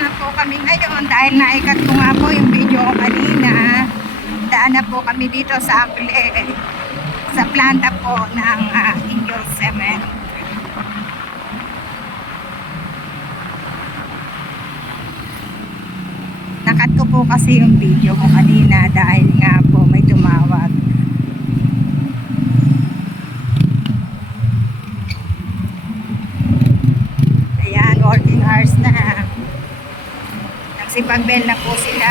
na po kami ngayon dahil naikat ko nga po yung video ko kanina. Daan na po kami dito sa Akle, sa planta po ng Angel Cement. Nakat ko po kasi yung video ko kanina dahil nga po may tumawag. Ayan, working hours na. Nagsipagbell na po sila.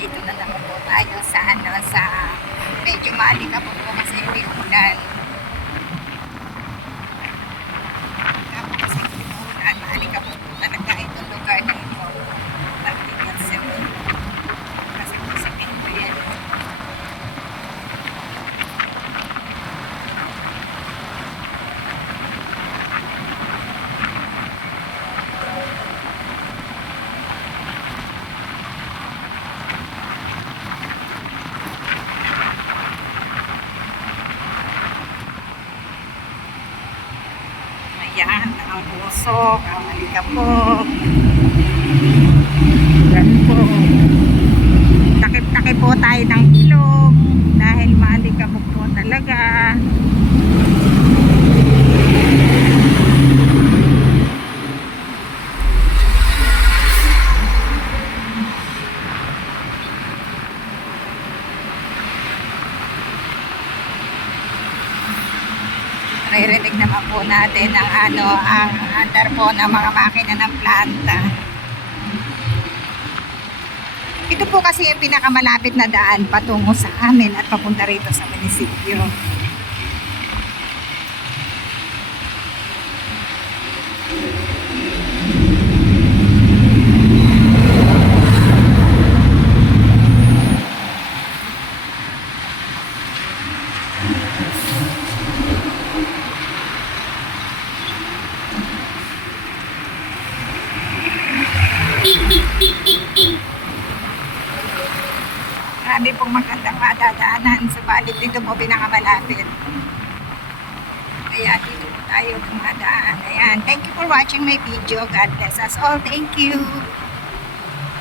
Dito na naman po tayo sa medyo maalikabok po kasi hindi umulan. Tapos hindi umulan, maalikabok po talaga itong lugar na ito. Angel Cement. Kasi po semento yan. Ayan, ang usok, ang alikabok. Yan po. Takip-takip po tayo ng ilog dahil maalikabok po talaga. Naririnig naman po natin ang andar po ng mga makina ng planta. Ito po kasi yung pinakamalapit na daan patungo sa amin at papunta rito sa munisipyo. Marami pong magandang madadaanan sa balit dito po pinakamalapit. Kaya dito po tayo dumadaan. Ayan. Thank you for watching my video. God bless us all. Thank you.